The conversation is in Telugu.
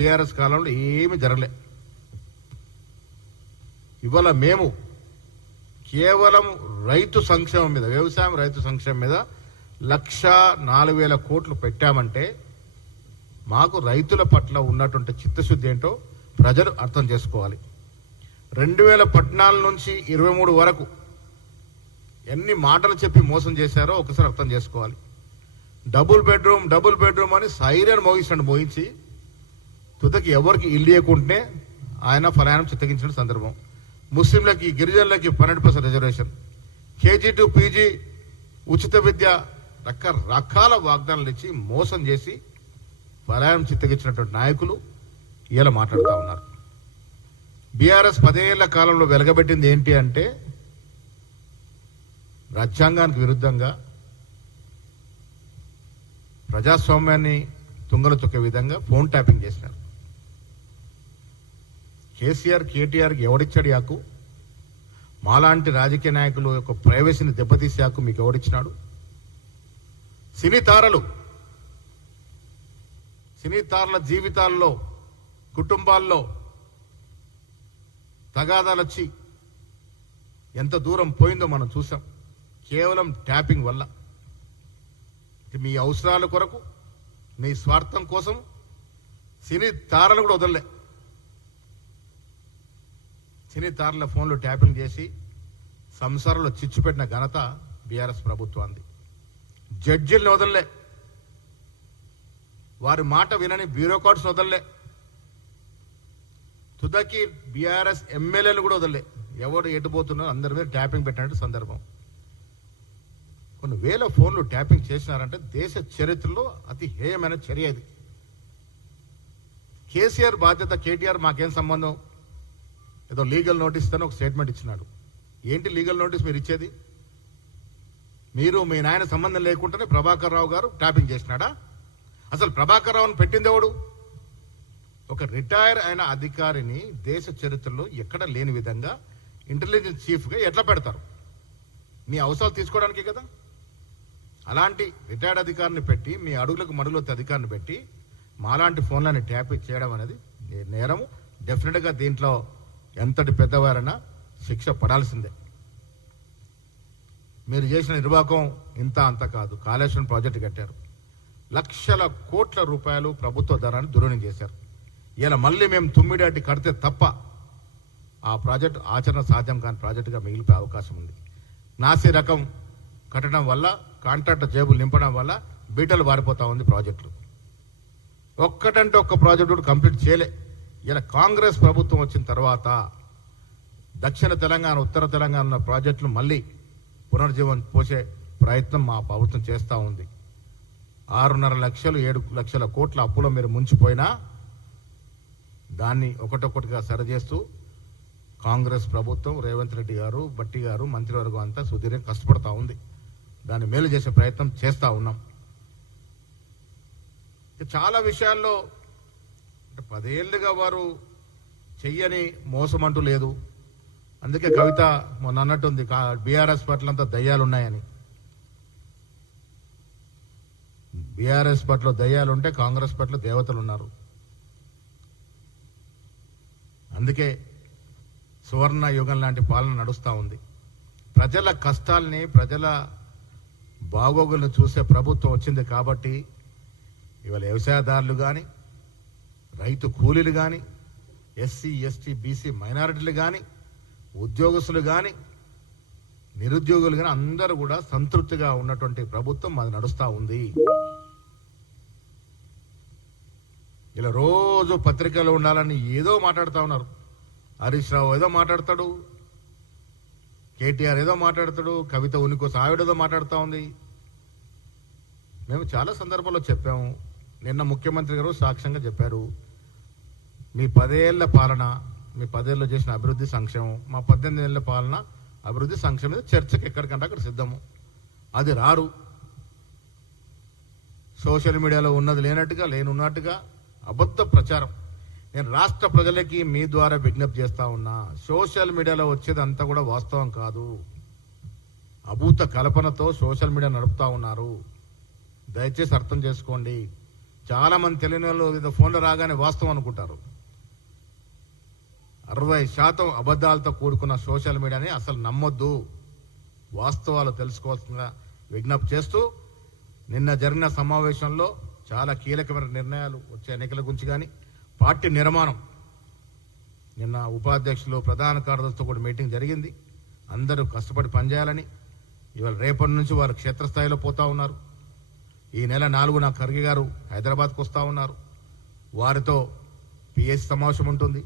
టీఆర్ఎస్ కాలంలో ఏమి జరగలే. ఇవాళ మేము కేవలం రైతు సంక్షేమం మీద, వ్యవసాయం రైతు సంక్షేమం మీద 1,04,000 కోట్లు పెట్టామంటే మాకు రైతుల పట్ల ఉన్నటువంటి చిత్తశుద్ధి ఏంటో ప్రజలు అర్థం చేసుకోవాలి. 2014 నుంచి 23 వరకు ఎన్ని మాటలు చెప్పి మోసం చేశారో ఒకసారి అర్థం చేసుకోవాలి. డబుల్ బెడ్రూమ్ అని సైరన్ మోగించి తుదకి ఎవరికి ఇల్లు ఇవ్వకుంటే ఆయన ఫలానం చిత్తగించిన సందర్భం. ముస్లింలకి, గిరిజనులకి 12% రిజర్వేషన్, కేజీ టు పీజీ ఉచిత విద్య, రకరకాల వాగ్దానాలు ఇచ్చి మోసం చేసి ఫలానం చిత్తగించినటువంటి నాయకులు ఇలా మాట్లాడుతూ ఉన్నారు. బీఆర్ఎస్ 10 ఏళ్ల కాలంలో వెలగబెట్టింది ఏంటి అంటే రాజ్యాంగానికి విరుద్ధంగా ప్రజాస్వామ్యాన్ని తుంగలు తొక్కే విధంగా ఫోన్ ట్యాపింగ్ చేసినారు. కేసీఆర్, కేటీఆర్కి ఎవడిచ్చాడు యాకు? మాలాంటి రాజకీయ నాయకులు యొక్క ప్రైవసీని దెబ్బతీసే హక్కు మీకు ఎవడిచ్చినాడు? సినీ తారల జీవితాల్లో, కుటుంబాల్లో తగాదాలు వచ్చి ఎంత దూరం పోయిందో మనం చూసాం. కేవలం ట్యాపింగ్ వల్ల. మీ అవసరాల కొరకు, మీ స్వార్థం కోసం సినీ తారలు కూడా వదలలే. సినీ తారల ఫోన్లు ట్యాపింగ్ చేసి సంసారంలో చిచ్చు పెట్టిన ఘనత బీఆర్ఎస్ ప్రభుత్వాన్ని. జడ్జిల్ని వదలలే, వారి మాట వినని బ్యూరోక్రాట్స్ వదలలే, తుదకి బీఆర్ఎస్ ఎమ్మెల్యేలు కూడా వదలలే. ఎవరు ఎటుపోతున్నారో అందరి మీద ట్యాపింగ్ పెట్టినట్టు సందర్భం. కొన్ని వేల ఫోన్లు ట్యాపింగ్ చేసినారంటే దేశ చరిత్రలో అతి హేయమైన చర్య ఇది. కేసీఆర్ బాధ్యత, కేటీఆర్ మాకేం సంబంధం? ఏదో లీగల్ నోటీస్ అని ఒక స్టేట్మెంట్ ఇచ్చినాడు. ఏంటి లీగల్ నోటీస్ మీరు ఇచ్చేది? మీరు మీ నాయన సంబంధం లేకుండానే ప్రభాకర్ రావు గారు ట్యాపింగ్ చేసినాడా? అసలు ప్రభాకర్ రావుని పెట్టింది ఎవడు? ఒక రిటైర్ అయిన అధికారిని దేశ చరిత్రలో ఎక్కడ లేని విధంగా ఇంటెలిజెన్స్ చీఫ్గా ఎట్లా పెడతారు? మీ అవసరాలు తీసుకోవడానికే కదా. అలాంటి రిటైర్డ్ అధికారిని పెట్టి, మీ అడుగులకు మడుగులొత్తే అధికారిని పెట్టి మాలాంటి ఫోన్లని ట్యాప్ చేయడం అనేది నేరము. డెఫినెట్గా దీంట్లో ఎంతటి పెద్దవారైనా శిక్ష పడాల్సిందే. మీరు చేసిన నిర్వాహకం ఇంత అంత కాదు. కాళేశ్వరం ప్రాజెక్టు కట్టారు, లక్షల కోట్ల రూపాయలు ప్రభుత్వ ధనాన్ని దుర్వినియోగం చేశారు. ఇలా మళ్ళీ మేము తుమ్మిడాటి కడితే తప్ప ఆ ప్రాజెక్టు ఆచరణ సాధ్యం కాని ప్రాజెక్టుగా మిగిలిపోయే అవకాశం ఉంది. నాసి రకం కట్టడం వల్ల, కాంట్రాక్టర్ జేబులు నింపడం వల్ల బీటలు వారిపోతా ఉంది ప్రాజెక్టులు. ఒక్కటంటే ఒక్క ప్రాజెక్టు కంప్లీట్ చేయలే. ఇలా కాంగ్రెస్ ప్రభుత్వం వచ్చిన తర్వాత దక్షిణ తెలంగాణ, ఉత్తర తెలంగాణ ఉన్న ప్రాజెక్టులు మళ్ళీ పునర్జీవనం పోసే ప్రయత్నం మా ప్రభుత్వం చేస్తూ ఉంది. 6.5 లక్షలు 7 లక్షల కోట్ల అప్పులో మీరు ముంచిపోయినా దాన్ని ఒకటొక్కటిగా సరిచేస్తూ కాంగ్రెస్ ప్రభుత్వం, రేవంత్ రెడ్డి గారు, బట్టి గారు, మంత్రివర్గం అంతా సుదీర్ఘంగా కష్టపడతా ఉంది. దాన్ని మేలు చేసే ప్రయత్నం చేస్తూ ఉన్నాం. చాలా విషయాల్లో 10 ఏళ్ళుగా వారు చెయ్యని మోసం అంటూ లేదు. అందుకే కవిత మొన్న అన్నట్టుంది బీఆర్ఎస్ పట్లంతా దయ్యాలున్నాయని. బీఆర్ఎస్ పట్ల దయ్యాలుంటే కాంగ్రెస్ పట్ల దేవతలు ఉన్నారు. అందుకే సువర్ణ యుగం లాంటి పాలన నడుస్తూ ఉంది. ప్రజల కష్టాల్ని, ప్రజల బాగోగులను చూసే ప్రభుత్వం వచ్చింది కాబట్టి ఇవాళ వ్యవసాయదారులు కానీ, రైతు కూలీలు కానీ, ఎస్సీ, ఎస్టీ, బీసీ మైనారిటీలు కానీ, ఉద్యోగస్తులు కానీ, నిరుద్యోగులు కానీ అందరూ కూడా సంతృప్తిగా ఉన్నటువంటి ప్రభుత్వం అది నడుస్తూ ఉంది. ఇలా రోజు పత్రికలో ఉండాలని ఏదో మాట్లాడుతూ ఉన్నారు. హరీష్ రావు ఏదో మాట్లాడతాడు, కేటీఆర్ ఏదో మాట్లాడతాడు, కవిత ఉనికోసం ఆవిడేదో మాట్లాడుతూ ఉంది. మేము చాలా సందర్భాల్లో చెప్పాము. నిన్న ముఖ్యమంత్రి గారు సాక్ష్యంగా చెప్పారు, మీ 10 ఏళ్ల పాలన, మీ 10 ఏళ్ళు చేసిన అభివృద్ధి సంక్షేమం, మా 18 ఏళ్ల పాలన అభివృద్ధి సంక్షేమం మీద చర్చకి ఎక్కడికంటే అక్కడ సిద్ధము. అది రారు. సోషల్ మీడియాలో ఉన్నది లేనట్టుగా, లేనున్నట్టుగా అబద్ధ ప్రచారం. నేను రాష్ట్ర ప్రజలకి మీ ద్వారా విజ్ఞప్తి చేస్తా ఉన్నా, సోషల్ మీడియాలో వచ్చేది అంతా కూడా వాస్తవం కాదు. అభూత కల్పనతో సోషల్ మీడియా నడుపుతా ఉన్నారు. దయచేసి అర్థం చేసుకోండి. చాలా మంది తెలియని వాళ్ళు ఏదో ఫోన్లో రాగానే వాస్తవం అనుకుంటారు. 60% అబద్ధాలతో కూడుకున్న సోషల్ మీడియాని అసలు నమ్మొద్దు, వాస్తవాలు తెలుసుకోవాల్సిన విజ్ఞప్తి చేస్తూ, నిన్న జరిగిన సమావేశంలో చాలా కీలకమైన నిర్ణయాలు వచ్చే ఎన్నికల గురించి కానీ, పార్టీ నిర్మాణం, నిన్న ఉపాధ్యక్షులు ప్రధాన కార్యదర్శితో కూడా మీటింగ్ జరిగింది. అందరూ కష్టపడి పనిచేయాలని, ఇవాళ రేపటి నుంచి వారు క్షేత్రస్థాయిలో పోతా ఉన్నారు. ఈ నెల 4న ఖర్గే గారు హైదరాబాద్కు వస్తూ ఉన్నారు. వారితో పిఎస్ సమావేశం ఉంటుంది.